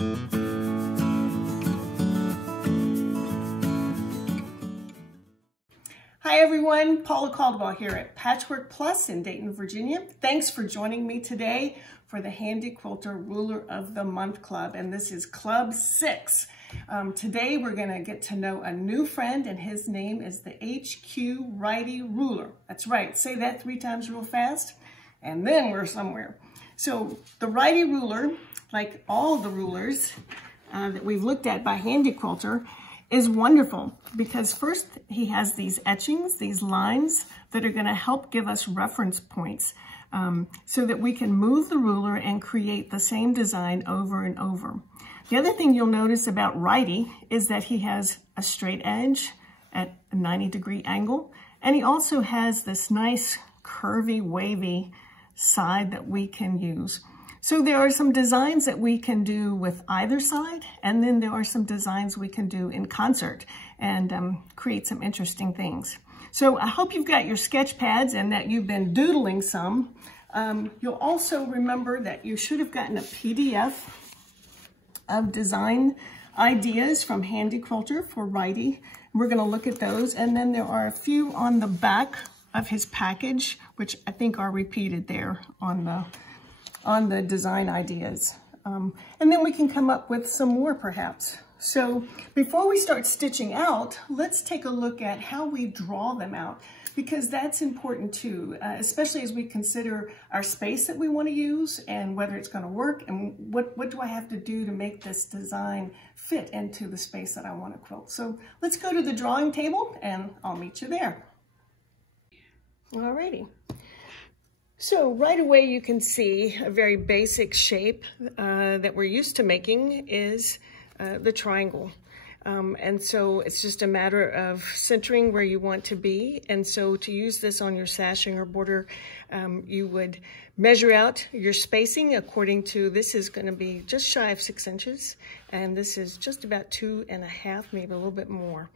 Hi everyone, Paula Caldwell here at Patchwork Plus in Dayton, Virginia. Thanks for joining me today for the Handi Quilter Ruler of the Month Club, and this is Club 6. Today we're going to get to know a new friend, and his name is the HQ Righty Ruler. That's right, say that 3 times real fast, and then we're somewhere. So the Righty Ruler, like all the rulers that we've looked at by Handi Quilter, is wonderful because first he has these etchings, these lines that are going to help give us reference points so that we can move the ruler and create the same design over and over. The other thing you'll notice about Righty is that he has a straight edge at a 90-degree angle, and he also has this nice curvy, wavy side that we can use. So there are some designs that we can do with either side, and then there are some designs we can do in concert and create some interesting things. So I hope you've got your sketch pads and that you've been doodling some. You'll also remember that you should have gotten a PDF of design ideas from Handi Quilter for Righty. We're going to look at those, and then there are a few on the back of his package, which I think are repeated there on the design ideas. And then we can come up with some more perhaps. So before we start stitching out, let's take a look at how we draw them out, because that's important too, especially as we consider our space that we want to use and whether it's going to work and what do I have to do to make this design fit into the space that I want to quilt. So let's go to the drawing table and I'll meet you there. Alrighty. So right away you can see a very basic shape that we're used to making is the triangle. And so it's just a matter of centering where you want to be. And so to use this on your sashing or border, you would measure out your spacing according to, this is going to be just shy of 6 inches. And this is just about 2.5, maybe a little bit more.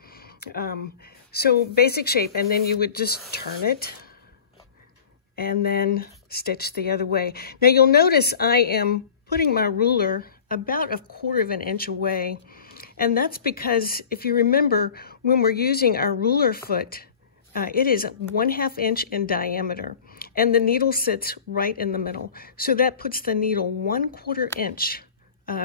So basic shape, and then you would just turn it and then stitch the other way. Now you'll notice I am putting my ruler about 1/4 inch away, and that's because if you remember when we're using our ruler foot, it is 1/2 inch in diameter and the needle sits right in the middle. So that puts the needle 1/4 inch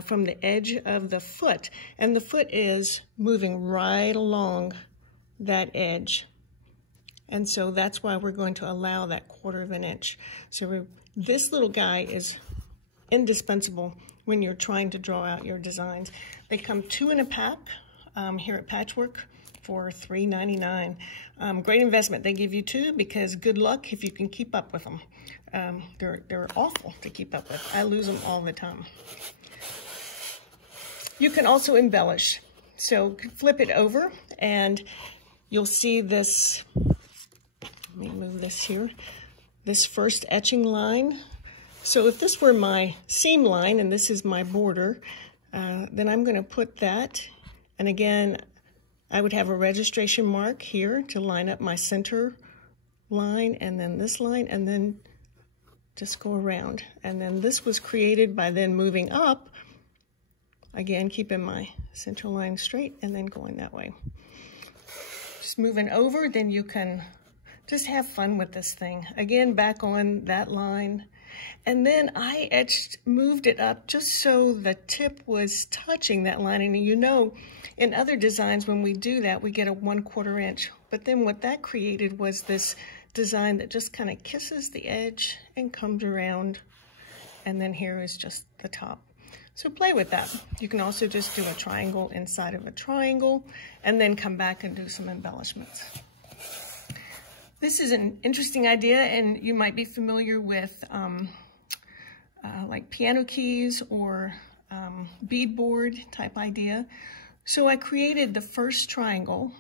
from the edge of the foot, and the foot is moving right along that edge. And so that's why we're going to allow that 1/4 inch. So this little guy is indispensable when you're trying to draw out your designs. They come 2 in a pack here at Patchwork for $3.99. Great investment. They give you 2 because good luck if you can keep up with them. They're awful to keep up with. I lose them all the time. You can also embellish. So flip it over and you'll see this. Let me move this here. This first etching line. So if this were my seam line and this is my border, then I'm going to put that. And again, I would have a registration mark here to line up my center line and then this line and then just go around. And then this was created by then moving up, again, keeping my center line straight and then going that way. Just moving over, then you can just have fun with this thing. Again, back on that line. And then I moved it up just so the tip was touching that line. And you know, in other designs, when we do that, we get a 1/4 inch. But then what that created was this design that just kind of kisses the edge and comes around. And then here is just the top. So play with that. You can also just do a triangle inside of a triangle and then come back and do some embellishments. This is an interesting idea, and you might be familiar with like piano keys or beadboard type idea. So I created the first triangle,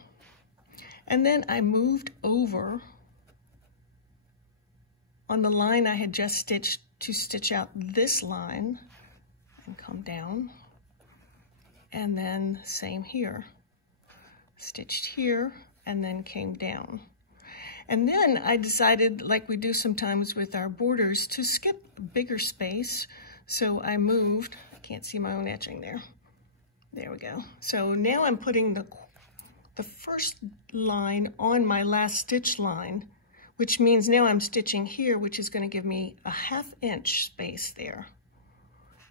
and then I moved over on the line I had just stitched to stitch out this line and come down, and then same here. Stitched here and then came down. And then I decided, like we do sometimes with our borders, to skip a bigger space. So I moved can't see my own etching there. There we go. So now I'm putting the first line on my last stitch line, which means now I'm stitching here, which is going to give me a 1/2 inch space there,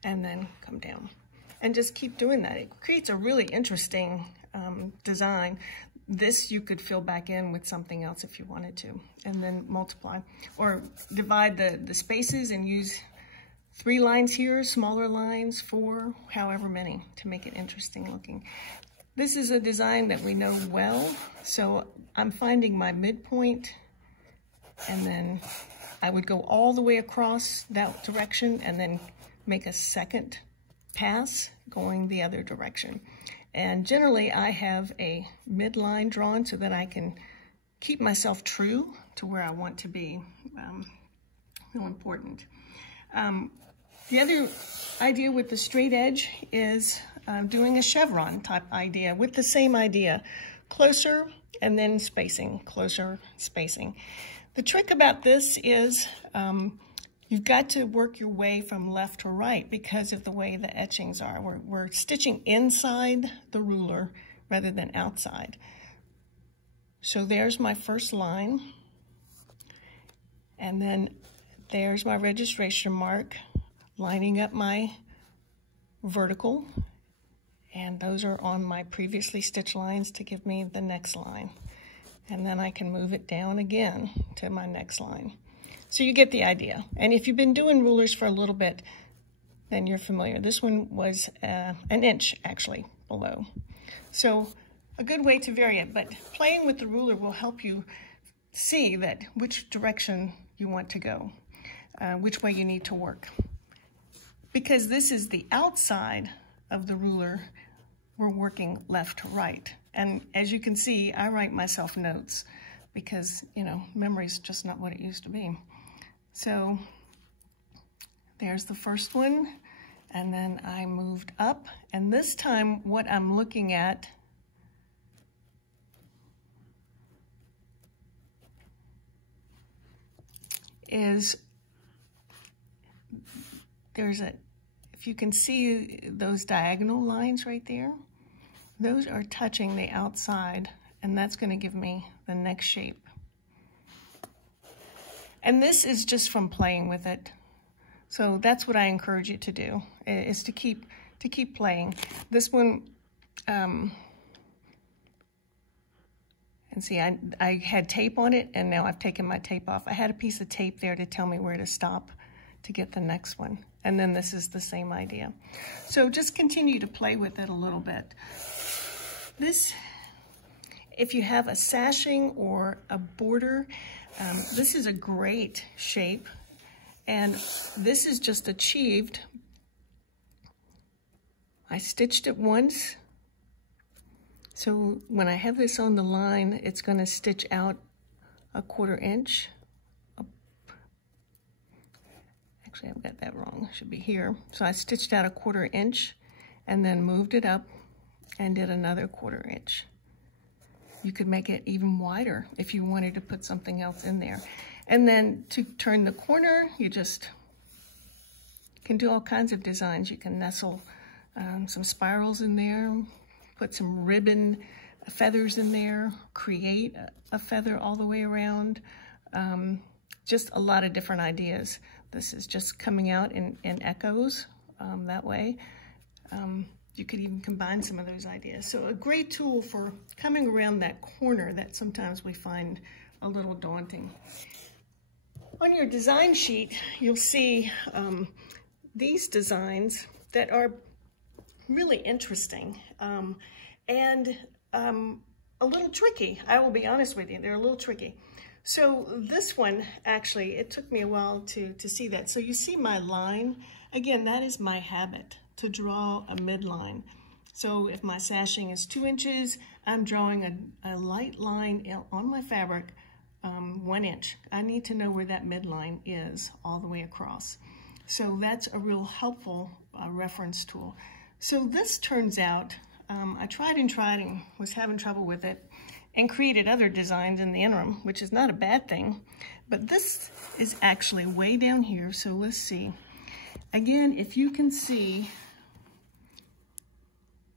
and then come down. And just keep doing that. It creates a really interesting design. This you could fill back in with something else if you wanted to, and then multiply. Or divide the spaces and use 3 lines here, smaller lines, 4, however many, to make it interesting looking. This is a design that we know well, so I'm finding my midpoint, and then I would go all the way across that direction and then make a second pass going the other direction. And generally I have a midline drawn so that I can keep myself true to where I want to be. Real important. The other idea with the straight edge is doing a chevron type idea with the same idea. Closer and then spacing, closer, spacing. The trick about this is you've got to work your way from left to right because of the way the etchings are. We're stitching inside the ruler rather than outside. So there's my first line, and then there's my registration mark, lining up my vertical, and those are on my previously stitched lines to give me the next line. And then I can move it down again to my next line. So you get the idea. And if you've been doing rulers for a little bit, then you're familiar. This one was an inch actually below. So a good way to vary it, but playing with the ruler will help you see that which direction you want to go, which way you need to work. Because this is the outside of the ruler, we're working left to right. And as you can see, I write myself notes because, you know, memory's just not what it used to be. So there's the first one, and then I moved up, and this time what I'm looking at is if you can see those diagonal lines right there, those are touching the outside, and that's going to give me the next shape. And this is just from playing with it. So that's what I encourage you to do, is to keep playing. This one, and see, I had tape on it, and now I've taken my tape off. I had a piece of tape there to tell me where to stop to get the next one. And then this is the same idea. So just continue to play with it a little bit. This, if you have a sashing or a border, this is a great shape, and this is just achieved. I stitched it once, so when I have this on the line, it's going to stitch out a 1/4 inch. Actually, I've got that wrong. It should be here. So I stitched out a 1/4 inch and then moved it up and did another 1/4 inch. You could make it even wider if you wanted to put something else in there. And then to turn the corner, you just can do all kinds of designs. You can nestle some spirals in there, put some ribbon feathers in there, create a feather all the way around. Just a lot of different ideas. This is just coming out in echoes that way. You could even combine some of those ideas. So a great tool for coming around that corner that sometimes we find a little daunting. On your design sheet, you'll see these designs that are really interesting and a little tricky. I will be honest with you, they're a little tricky. So this one, actually, it took me a while to see that. So you see my line? Again, that is my habit, to draw a midline. So if my sashing is 2 inches, I'm drawing a light line on my fabric, 1 inch. I need to know where that midline is all the way across. So that's a real helpful reference tool. So this turns out, I tried and was having trouble with it, and created other designs in the interim, which is not a bad thing. But this is actually way down here, so let's see. Again, if you can see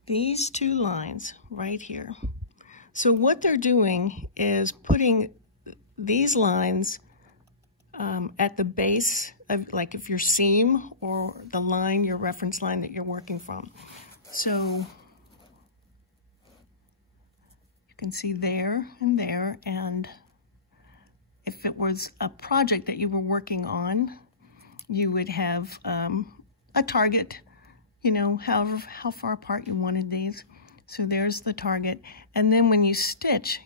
these two lines right here. So what they're doing is putting these lines at the base of, like, if your seam or the line, your reference line that you're working from. So you can see there and there, and if it was a project that you were working on, you would have a target, you know, how far apart you wanted these. So there's the target. And then when you stitch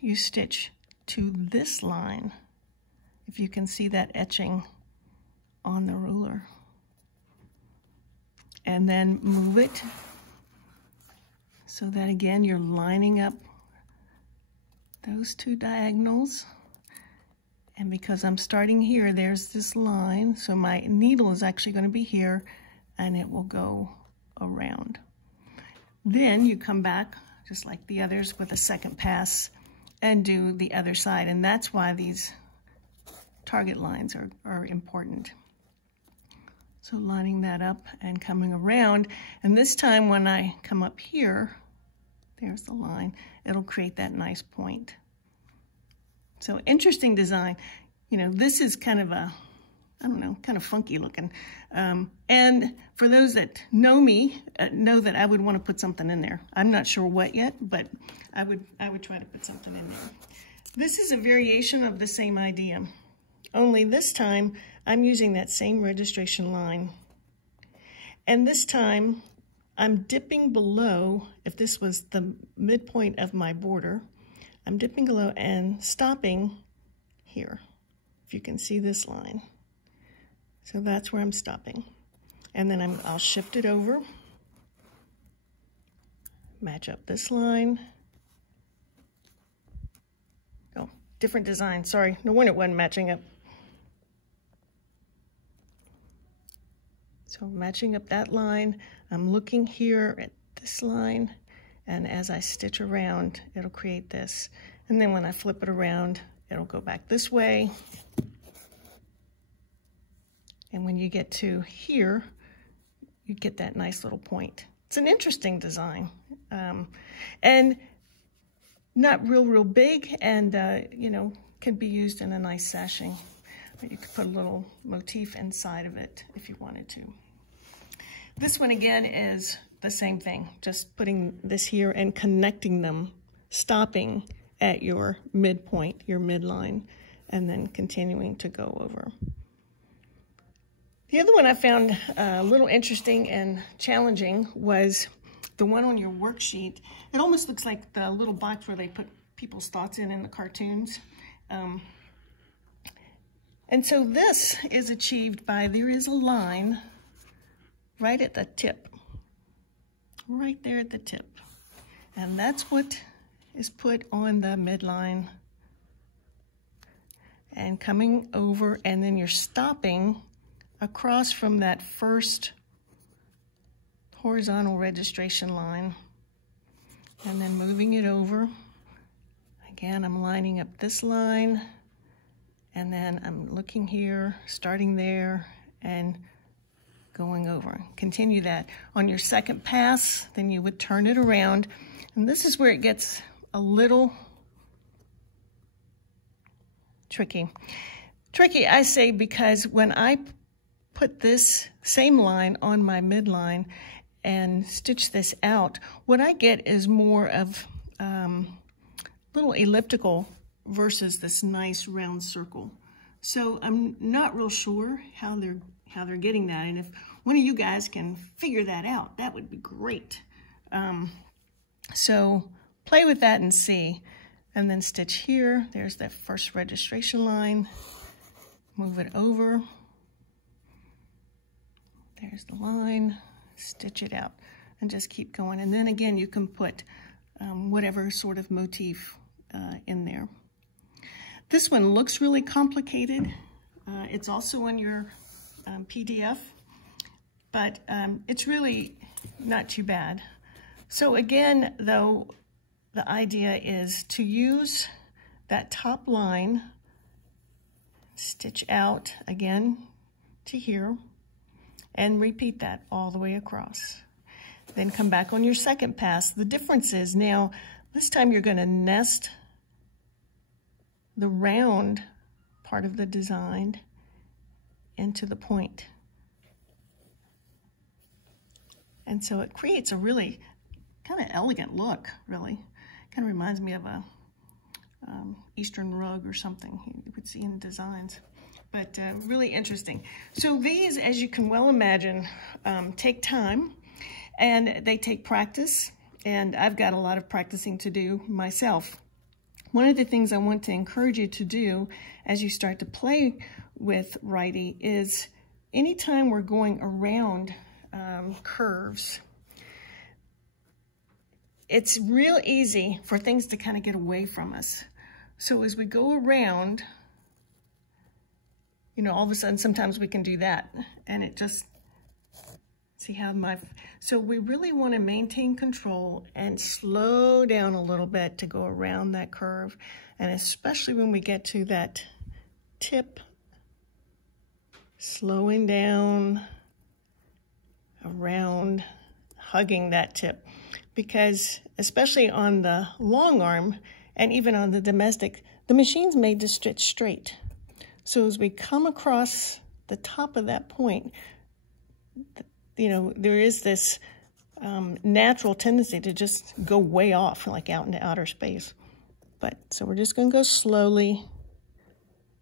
to this line, if you can see that etching on the ruler. And then move it so that, again, you're lining up those two diagonals. And because I'm starting here, there's this line, so my needle is actually going to be here, and it will go around. Then you come back, just like the others, with a second pass and do the other side. And that's why these target lines are important. So lining that up and coming around. And this time when I come up here, there's the line, it'll create that nice point. So interesting design. You know, this is kind of a, I don't know, kind of funky looking. And for those that know me, know that I would want to put something in there. I'm not sure what yet, but I would try to put something in there. This is a variation of the same idea, only this time I'm using that same registration line. And this time I'm dipping below, if this was the midpoint of my border, I'm dipping below and stopping here, if you can see this line. So that's where I'm stopping. And then I'll shift it over, match up this line. Oh, different design, sorry. No wonder it wasn't matching up. So matching up that line, I'm looking here at this line, and as I stitch around, it'll create this. And then when I flip it around, it'll go back this way. And when you get to here, you get that nice little point. It's an interesting design. And not real big, and you know, can be used in a nice sashing. Or you could put a little motif inside of it if you wanted to. This one again is the same thing, just putting this here and connecting them, stopping at your midpoint, your midline, and then continuing to go over. The other one I found a little interesting and challenging was the one on your worksheet. It almost looks like the little box where they put people's thoughts in the cartoons. And so this is achieved by, there is a line right at the tip, right there at the tip. And that's what is put on the midline and coming over, and then you're stopping across from that first horizontal registration line and then moving it over. Again, I'm lining up this line, and then I'm looking here, starting there, and going over. Continue that. On your second pass, then you would turn it around, and this is where it gets a little tricky. Tricky, I say, because when I put this same line on my midline and stitch this out, what I get is more of little elliptical versus this nice round circle. So I'm not real sure how they're getting that, and if one of you guys can figure that out, that would be great. So play with that and see, and then stitch here. There's that first registration line. Move it over. There's the line. Stitch it out, and just keep going. And then again, you can put whatever sort of motif in there. This one looks really complicated. It's also in your PDF, but it's really not too bad. So again, though, the idea is to use that top line, stitch out again to here, and repeat that all the way across. Then come back on your second pass. The difference is now, this time you're going to nest the round part of the design into the point. And so it creates a really kind of elegant look, really. Kind of reminds me of a Eastern rug or something you would see in designs. But really interesting. So these, as you can well imagine, take time and they take practice. And I've got a lot of practicing to do myself. One of the things I want to encourage you to do as you start to play with Righty is anytime we're going around curves, it's real easy for things to kind of get away from us. So as we go around, you know, all of a sudden, sometimes we can do that. And it just, see how so we really want to maintain control and slow down a little bit to go around that curve. And especially when we get to that tip, slowing down around, hugging that tip. Because especially on the long arm and even on the domestic, the machine's made to stitch straight. So as we come across the top of that point, you know, there is this natural tendency to just go way off, like out into outer space. But so we're just going to go slowly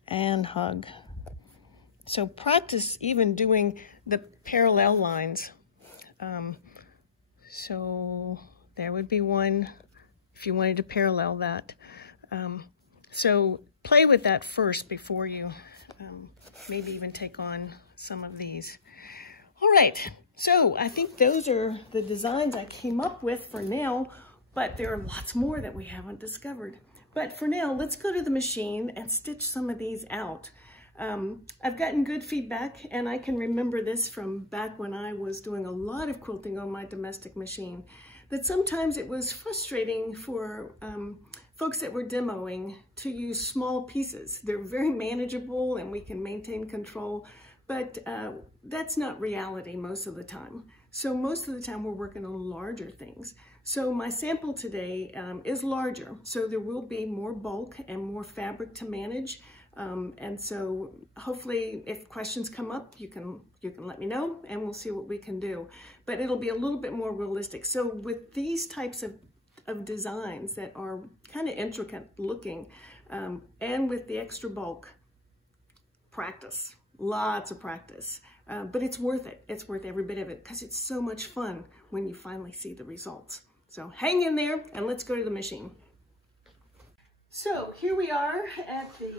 and hug. So practice even doing the parallel lines. So there would be one if you wanted to parallel that. So play with that first before you maybe even take on some of these. All right, so I think those are the designs I came up with for now, but there are lots more that we haven't discovered. But for now, let's go to the machine and stitch some of these out. I've gotten good feedback, and I can remember this from back when I was doing a lot of quilting on my domestic machine, that sometimes it was frustrating for folks that were demoing to use small pieces. They're very manageable and we can maintain control, but that's not reality most of the time. So most of the time we're working on larger things. So my sample today is larger, so there will be more bulk and more fabric to manage. And so hopefully if questions come up, you can let me know and we'll see what we can do. But it'll be a little bit more realistic. So with these types of designs that are kind of intricate looking, and with the extra bulk, practice, lots of practice. But it's worth it. It's worth every bit of it because it's so much fun when you finally see the results. So hang in there and let's go to the machine. So here we are at the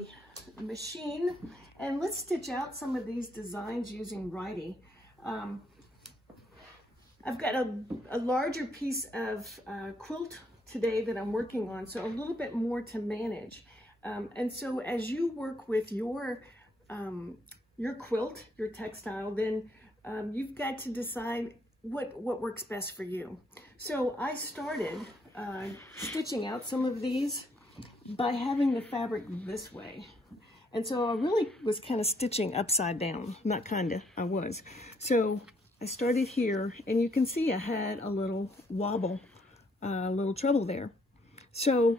machine, and let's stitch out some of these designs using Righty. I've got a larger piece of quilt today that I'm working on, so a little bit more to manage. And so as you work with your quilt, your textile, then you've got to decide what works best for you. So I started stitching out some of these by having the fabric this way. And so I really was kind of stitching upside down, not kind of, I was. So I started here, and you can see I had a little wobble, a little trouble there. So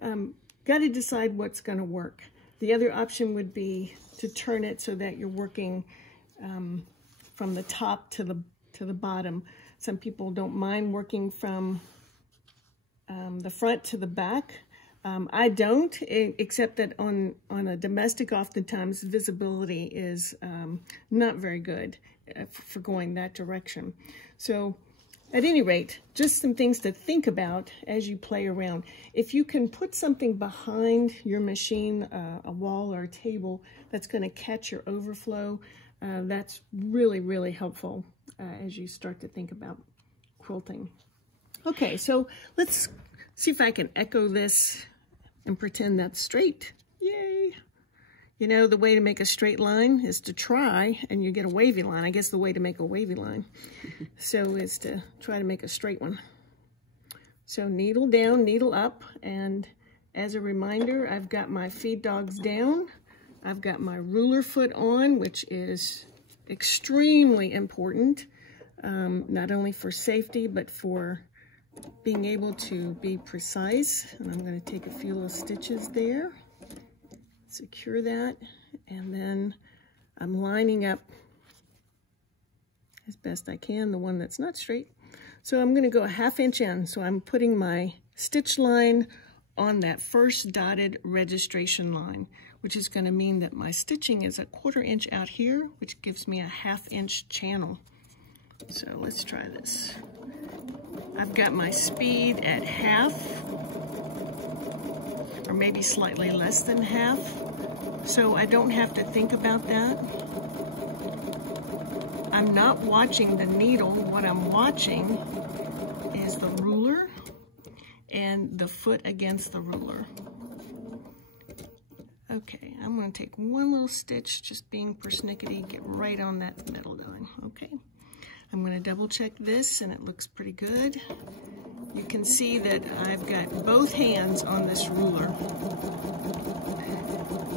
got to decide what's going to work. The other option would be to turn it so that you're working from the top to the bottom. Some people don't mind working from the front to the back. I don't, except that on a domestic, oftentimes visibility is not very good for going that direction. So at any rate, just some things to think about as you play around. If you can put something behind your machine, a wall or a table that's going to catch your overflow, that's really, really helpful as you start to think about quilting. Okay, so let's see if I can echo this and pretend that's straight. Yay! You know, the way to make a straight line is to try, and you get a wavy line. I guess the way to make a wavy line so is to try to make a straight one. So needle down, needle up, and as a reminder, I've got my feed dogs down. I've got my ruler foot on, which is extremely important. not only for safety, but for being able to be precise. And I'm going to take a few little stitches there, secure that, and then I'm lining up as best I can the one that's not straight. So I'm going to go a 1/2 inch in. So I'm putting my stitch line on that first dotted registration line, which is going to mean that my stitching is a 1/4 inch out here, which gives me a 1/2 inch channel. So let's try this. I've got my speed at 1/2, or maybe slightly less than 1/2, so I don't have to think about that. I'm not watching the needle. What I'm watching is the ruler and the foot against the ruler. Okay, I'm going to take one little stitch, just being persnickety, get right on that middle line. Okay, I'm going to double check this, and it looks pretty good. You can see that I've got both hands on this ruler,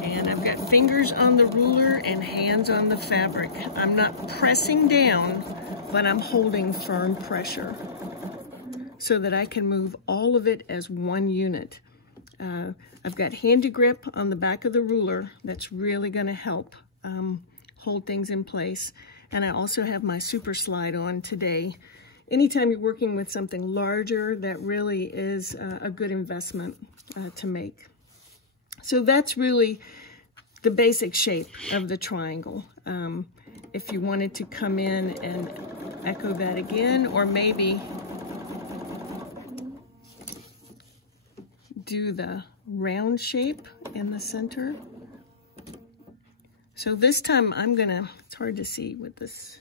and I've got fingers on the ruler and hands on the fabric. I'm not pressing down, but I'm holding firm pressure so that I can move all of it as one unit. I've got handy grip on the back of the ruler that's really going to help hold things in place. And I also have my super slide on today. Anytime you're working with something larger, that really is a good investment to make. So that's really the basic shape of the triangle. If you wanted to come in and echo that again, or maybe do the round shape in the center. So this time I'm gonna, it's hard to see with this,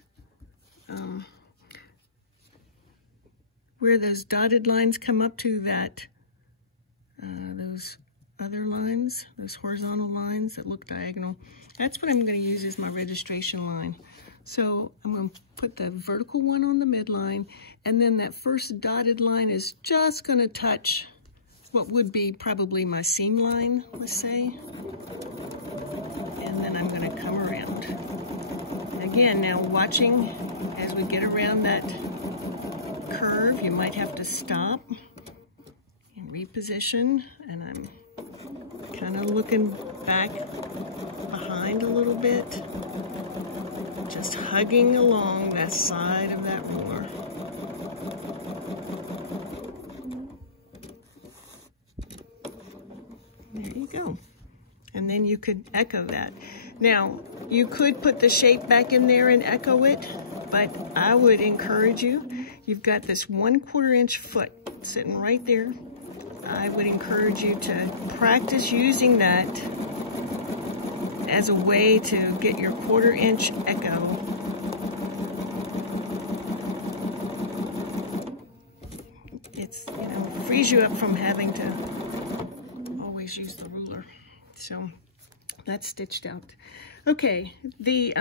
where those dotted lines come up to that, those other lines, those horizontal lines that look diagonal, that's what I'm gonna use as my registration line. So I'm gonna put the vertical one on the midline, and then that first dotted line is just gonna touch what would be probably my seam line, let's say. And then I'm going to come around. Again, now watching as we get around that curve, you might have to stop and reposition. And I'm kind of looking back behind a little bit, just hugging along that side of that ruler. There you go. And then you could echo that. Now, you could put the shape back in there and echo it, but I would encourage you, you've got this 1/4 inch foot sitting right there. I would encourage you to practice using that as a way to get your 1/4 inch echo. It's, you know, frees you up from having to always use the ruler. So that's stitched out. Okay, the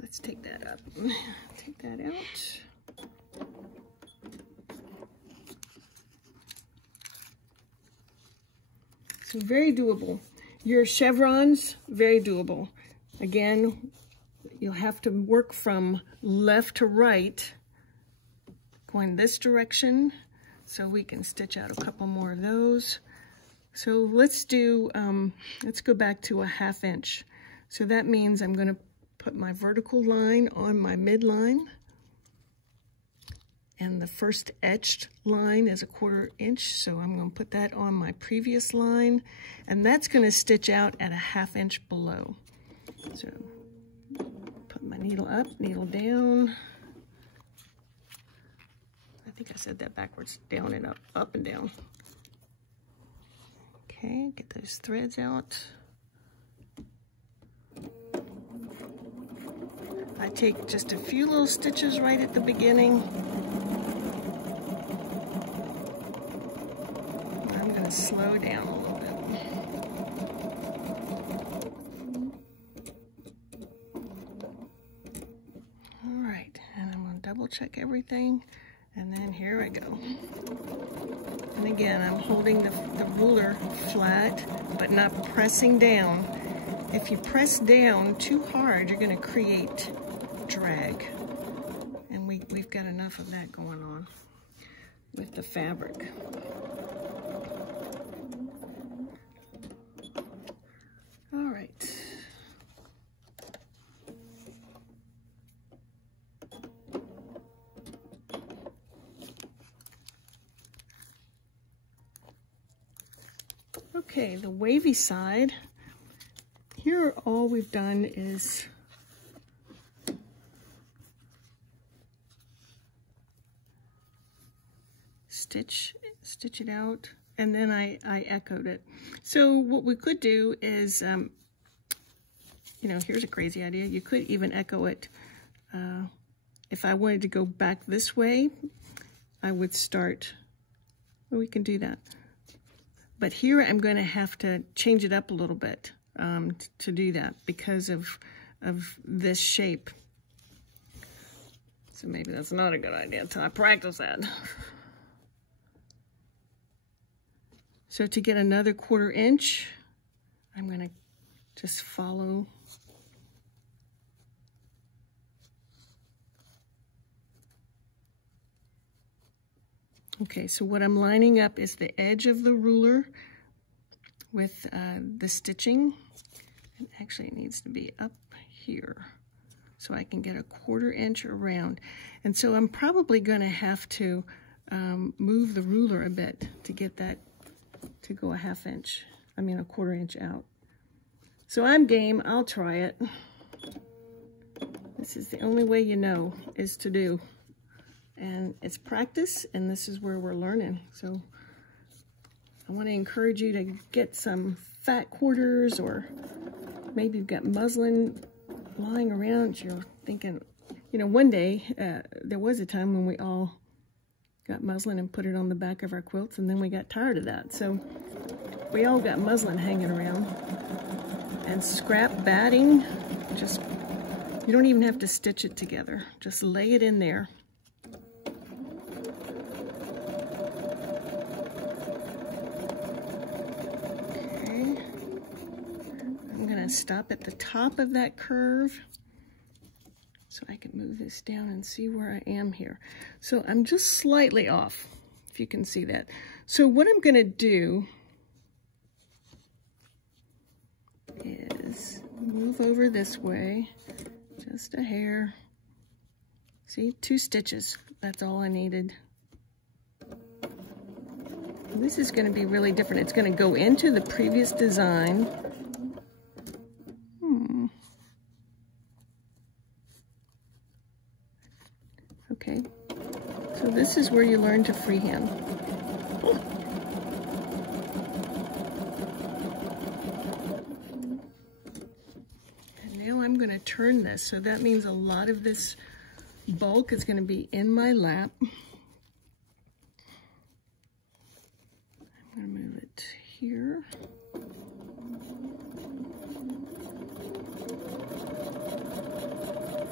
let's take that up. Take that out. So very doable. Your chevrons, very doable. Again, you'll have to work from left to right, going this direction, so we can stitch out a couple more of those. So let's do, let's go back to a 1/2 inch. So that means I'm going to put my vertical line on my midline, and the first etched line is a 1/4 inch, so I'm going to put that on my previous line, and that's going to stitch out at a 1/2 inch below. So put my needle up, needle down. I think I said that backwards, down and up, up and down. Okay, get those threads out. I take just a few little stitches right at the beginning. I'm going to slow down a little bit. All right, and I'm going to double check everything. And then here I go. And again, I'm holding the ruler flat, but not pressing down. if you press down too hard, you're going to create drag. And we've got enough of that going on with the fabric. All right. Okay, the wavy side. Here all we've done is stitch it out, and then I echoed it. So what we could do is, you know, here's a crazy idea. You could even echo it. If I wanted to go back this way, I would start, well, we can do that. But here I'm going to have to change it up a little bit to do that because of this shape. So maybe that's not a good idea until I practice that. So to get another 1/4 inch, I'm going to just follow. Okay, so what I'm lining up is the edge of the ruler with the stitching. And actually it needs to be up here so I can get a 1/4 inch around. And so I'm probably going to have to move the ruler a bit to get that to go a 1/2 inch, I mean a 1/4 inch out. So I'm game, I'll try it. This is the only way you know is to do. And it's practice, and this is where we're learning. So I want to encourage you to get some fat quarters, or maybe you've got muslin lying around. You're thinking, you know, one day there was a time when we all got muslin and put it on the back of our quilts, and then we got tired of that. So we all got muslin hanging around. And scrap batting, just, you don't even have to stitch it together. Just lay it in there. Stop at the top of that curve so I can move this down and see where I am here. So I'm just slightly off, if you can see that. So what I'm going to do is move over this way, just a hair. See, 2 stitches, that's all I needed. This is going to be really different. It's going to go into the previous design. Okay, so this is where you learn to freehand. And now I'm going to turn this, so that means a lot of this bulk is going to be in my lap. I'm going to move it here.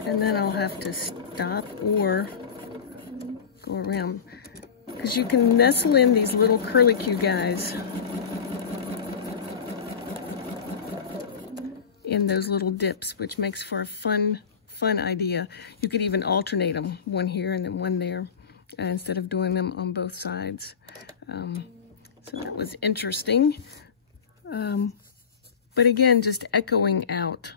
And then I'll have to stop or go around, because you can nestle in these little curlicue guys in those little dips, which makes for a fun idea. You could even alternate them, one here and then one there, instead of doing them on both sides. So that was interesting. But again, just echoing out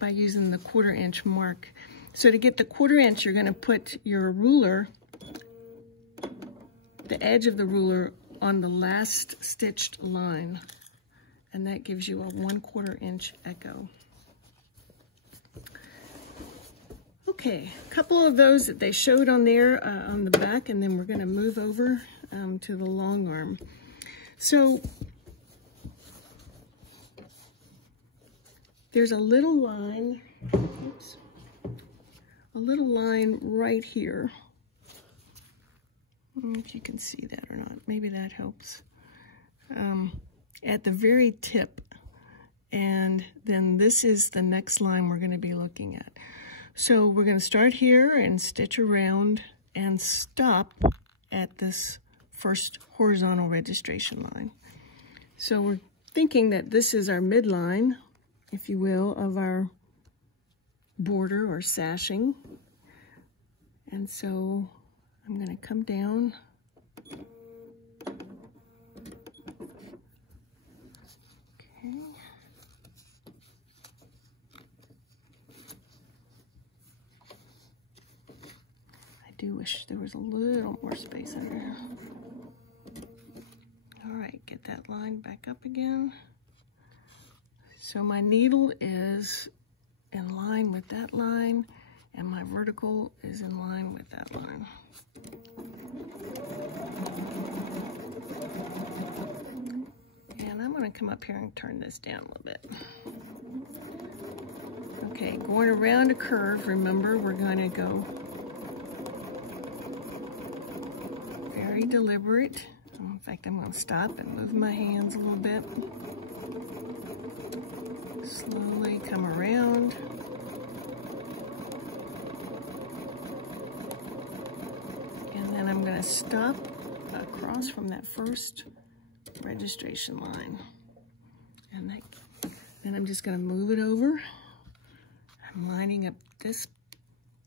by using the 1/4 inch mark. So to get the 1/4 inch, you're going to put your ruler, the edge of the ruler, on the last stitched line, and that gives you a 1/4 inch echo. Okay, a couple of those that they showed on there on the back, and then we're going to move over to the long arm. So there's a little line, oops, a little line right here. I don't know if you can see that or not. Maybe that helps. At the very tip. And then this is the next line we're going to be looking at. So we're going to start here and stitch around and stop at this first horizontal registration line. So we're thinking that this is our midline, if you will, of our border or sashing. And so I'm going to come down. Okay. I do wish there was a little more space in there. All right, get that line back up again. So my needle is in line with that line, and my vertical is in line with that line. And I'm going to come up here and turn this down a little bit. Okay, going around a curve, remember, we're going to go very deliberate. In fact, I'm going to stop and move my hands a little bit. Slowly come around. And then I'm going to stop across from that first registration line. And then I'm just going to move it over. I'm lining up this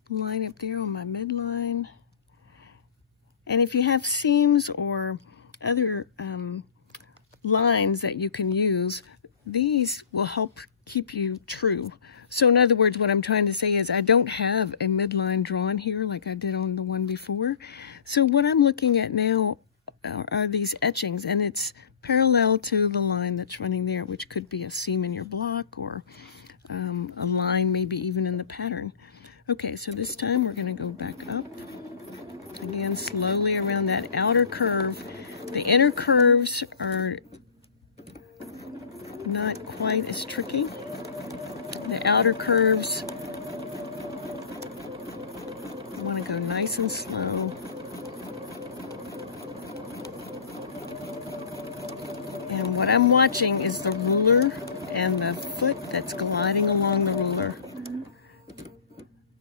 line up there on my midline. And if you have seams or other lines that you can use, these will help keep you true. So in other words, what I'm trying to say is I don't have a midline drawn here like I did on the one before. So what I'm looking at now are these etchings, and it's parallel to the line that's running there, which could be a seam in your block or a line maybe even in the pattern. Okay, so this time we're going to go back up. Again, slowly around that outer curve. The inner curves are not quite as tricky. The outer curves, I want to go nice and slow. And what I'm watching is the ruler and the foot that's gliding along the ruler,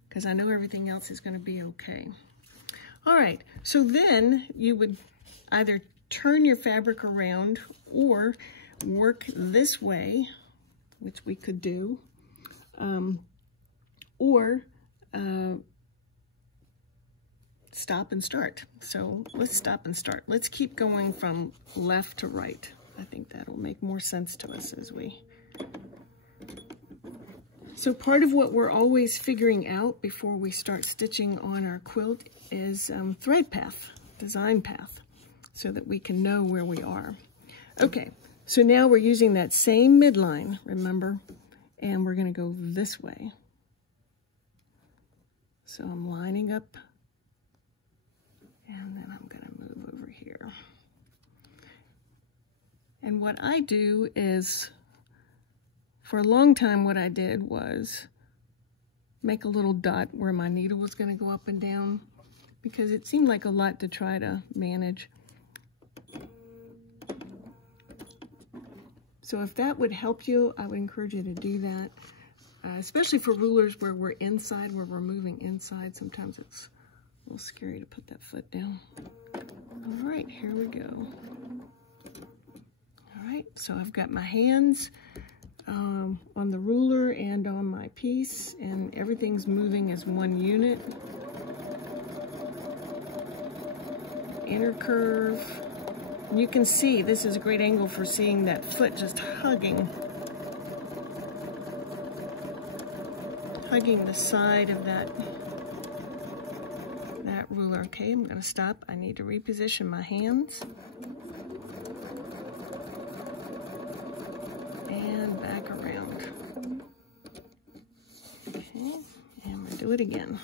because I know everything else is going to be okay. All right, so then you would either turn your fabric around or work this way, which we could do, or stop and start. So let's stop and start. Let's keep going from left to right. I think that'll make more sense to us as we... So part of what we're always figuring out before we start stitching on our quilt is thread path, design path, so that we can know where we are. Okay, so now we're using that same midline, remember, and we're going to go this way. So I'm lining up, and then I'm going to move over here. And what I do is, for a long time what I did was make a little dot where my needle was going to go up and down, because it seemed like a lot to try to manage. So if that would help you, I would encourage you to do that, especially for rulers where we're inside, where we're moving inside. Sometimes it's a little scary to put that foot down. All right, here we go. All right, so I've got my hands on the ruler and on my piece, and everything's moving as one unit. Inner curve. And you can see this is a great angle for seeing that foot just hugging the side of that ruler. Okay, I'm going to stop. I need to reposition my hands. And back around. Okay, and I'm going to do it again.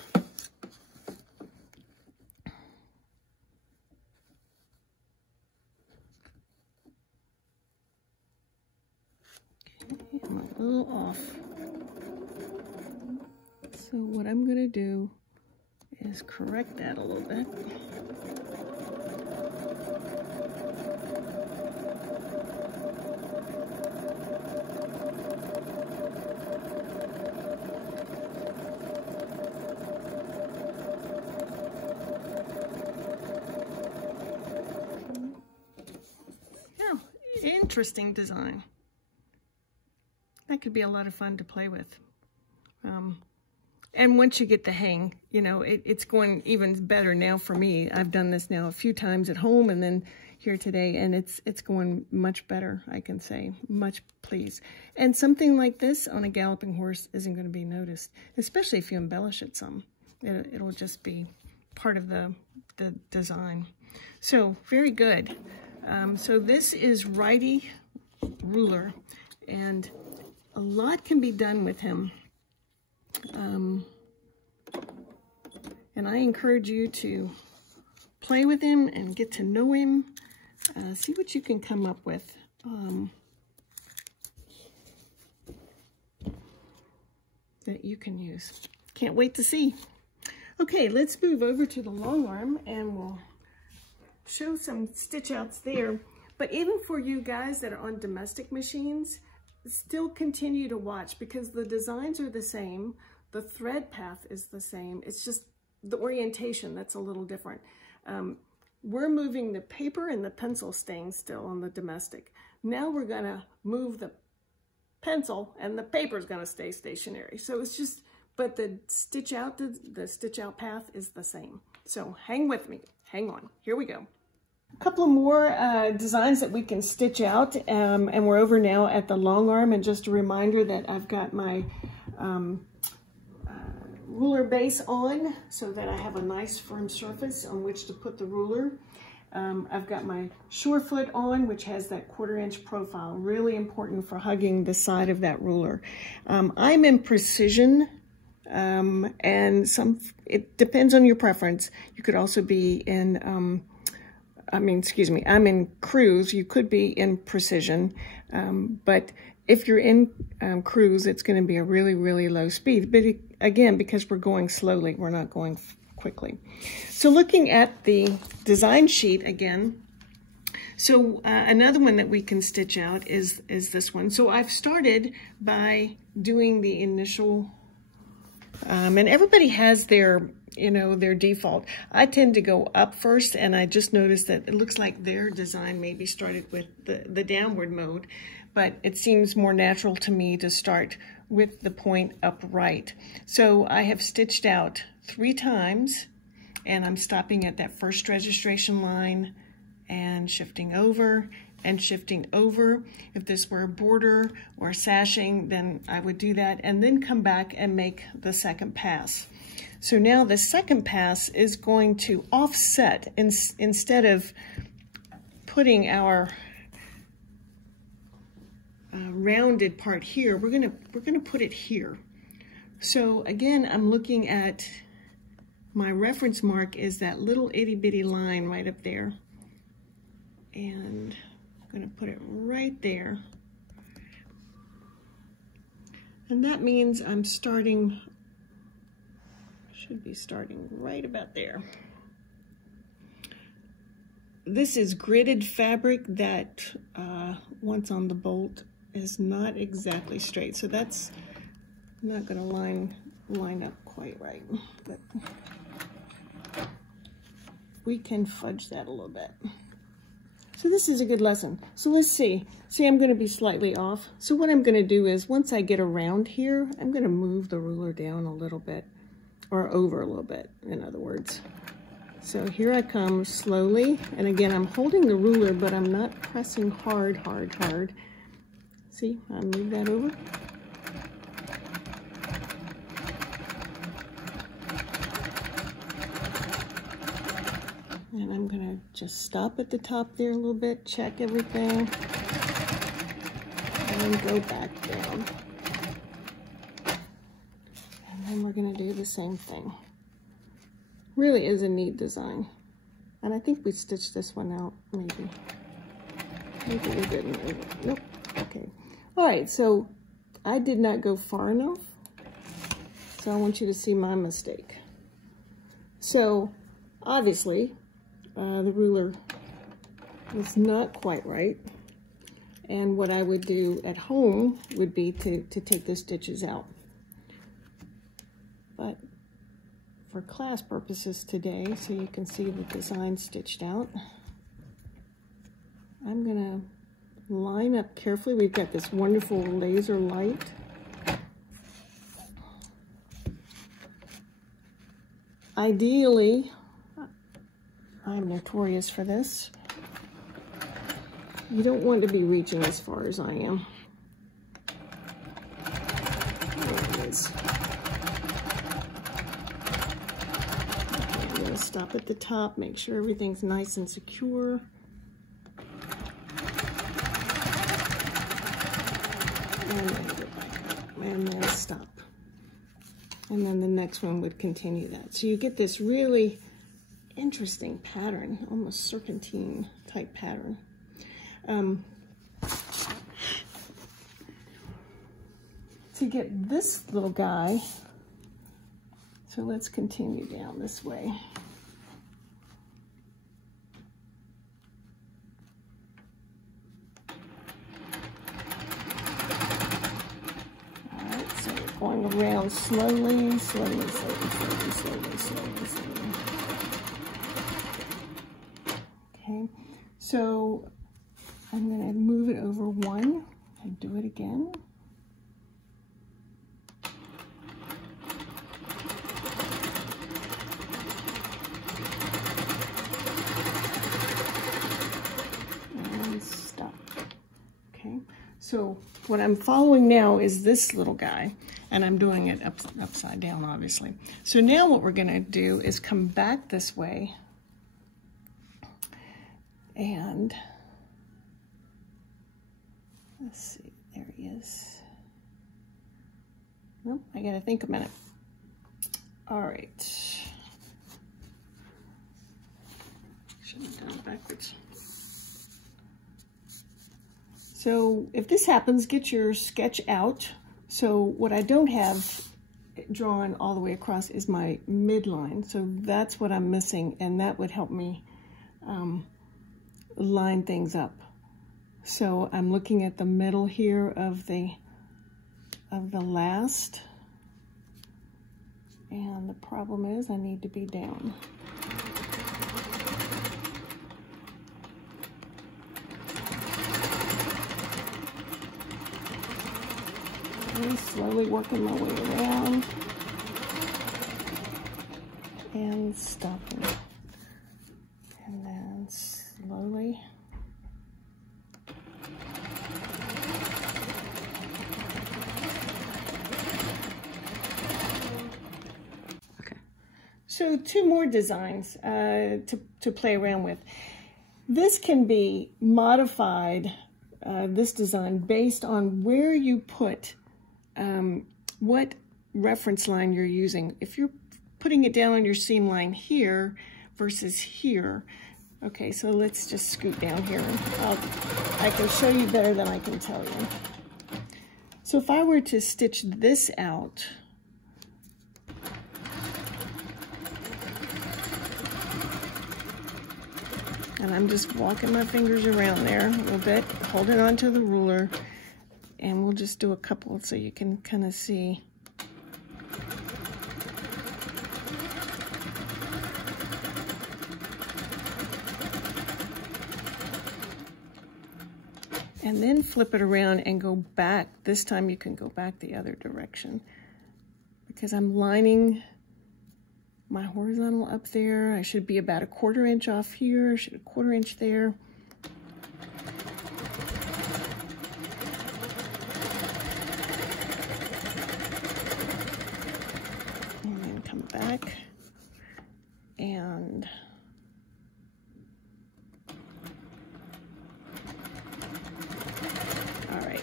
Okay, I'm a little off. So what I'm going to do is correct that a little bit. Yeah, interesting design. that could be a lot of fun to play with. And once you get the hang, you know, it's going even better now for me. I've done this now a few times at home and then here today, and it's going much better, I can say. Much pleased. And something like this on a galloping horse isn't going to be noticed, especially if you embellish it some. It'll just be part of the design. So, very good. So this is Righty Ruler, and a lot can be done with him. And I encourage you to play with him and get to know him. See what you can come up with. That you can use. Can't wait to see. Okay, let's move over to the long arm and we'll show some stitch outs there. But even for you guys that are on domestic machines, still continue to watch because the designs are the same. The thread path is the same. It's just the orientation that's a little different. We're moving the paper and the pencil staying still on the domestic. Now we're gonna move the pencil and the paper is gonna stay stationary. So it's just, but the stitch out path is the same. So hang with me, hang on, here we go. A couple of more designs that we can stitch out, and we're over now at the long arm. And just a reminder that I've got my ruler base on so that I have a nice firm surface on which to put the ruler. I've got my sure foot on, which has that 1/4 inch profile, really important for hugging the side of that ruler. I'm in precision, and it depends on your preference. You could also be in, I'm in cruise. You could be in precision, but if you're in cruise, it's going to be a really, really low speed. But again, because we're going slowly, we're not going quickly. So looking at the design sheet again, so another one that we can stitch out is this one. So I've started by doing the initial, and everybody has their, you know, their default. I tend to go up first, and I just noticed that it looks like their design maybe started with the downward mode, but it seems more natural to me to start with the point upright. So I have stitched out 3 times, and I'm stopping at that first registration line and shifting over and shifting over. If this were a border or sashing, then I would do that and then come back and make the second pass. So now the second pass is going to offset instead of putting our rounded part here, we're gonna put it here. So again, I'm looking at my reference mark is that little itty bitty line right up there, and I'm gonna put it right there. And that means I'm starting, should be starting right about there. This is gridded fabric that once on the bolt is not exactly straight, so that's not going to line up quite right, but we can fudge that a little bit. So this is a good lesson. So let's see. See, I'm going to be slightly off. So what I'm going to do is once I get around here, I'm going to move the ruler down a little bit, or over a little bit, in other words. So here I come slowly, and again, I'm holding the ruler, but I'm not pressing hard, hard, hard. See, I move that over. And I'm gonna just stop at the top there a little bit, check everything, and go back down. And then we're gonna do the same thing. Really is a neat design. And I think we stitched this one out, maybe. Maybe we didn't. Nope. Okay. All right, so I did not go far enough. So I want you to see my mistake. So obviously, the ruler was not quite right. And what I would do at home would be to take the stitches out. But for class purposes today, so you can see the design stitched out, I'm gonna line up carefully. We've got this wonderful laser light. Ideally, I'm notorious for this, you don't want to be reaching as far as I am. There it is. Okay, I'm going to stop at the top, make sure everything's nice and secure. And then go back up, and then stop. And then the next one would continue that. So you get this really interesting pattern, almost serpentine type pattern. To get this little guy, so let's continue down this way. Going around slowly, slowly, slowly, slowly, slowly, slowly, slowly. Okay, so I'm going to move it over one and do it again. And stop. Okay, so what I'm following now is this little guy. And I'm doing it upside down, obviously. So now what we're gonna do is come back this way. And let's see, there he is. Nope, I gotta think a minute. All right. Should have done it backwards. So if this happens, get your sketch out. So what I don't have drawn all the way across is my midline. So that's what I'm missing, and that would help me line things up. So I'm looking at the middle here of the last, and the problem is I need to be down. Slowly working my way around and stopping, and then slowly. Okay, so two more designs to play around with. This can be modified, this design, based on where you put what reference line you're using. If you're putting it down on your seam line here versus here, okay, so let's just scoot down here. I can show you better than I can tell you. So if I were to stitch this out, and I'm just walking my fingers around there a little bit, holding on to the ruler, and we'll just do a couple so you can kind of see. And then flip it around and go back. This time you can go back the other direction, because I'm lining my horizontal up there. I should be about 1/4 inch off here, 1/4 inch there. Back and all right,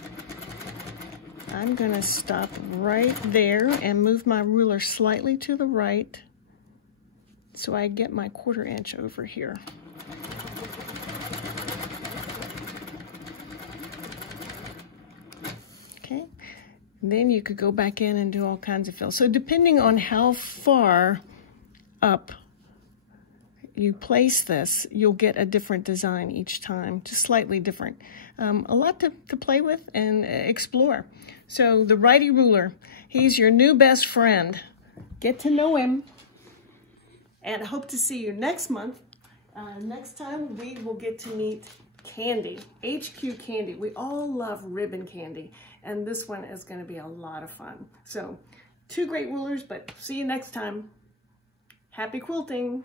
I'm gonna stop right there and move my ruler slightly to the right so I get my 1/4 inch over here. Okay. Then you could go back in and do all kinds of fills. So depending on how far up you place this, you'll get a different design each time, just slightly different. A lot to play with and explore. So the righty ruler, he's your new best friend. Get to know him. And I hope to see you next month. Next time we will get to meet candy, HQ candy. We all love ribbon candy, and this one is going to be a lot of fun. So 2 great rulers, but see you next time. Happy quilting.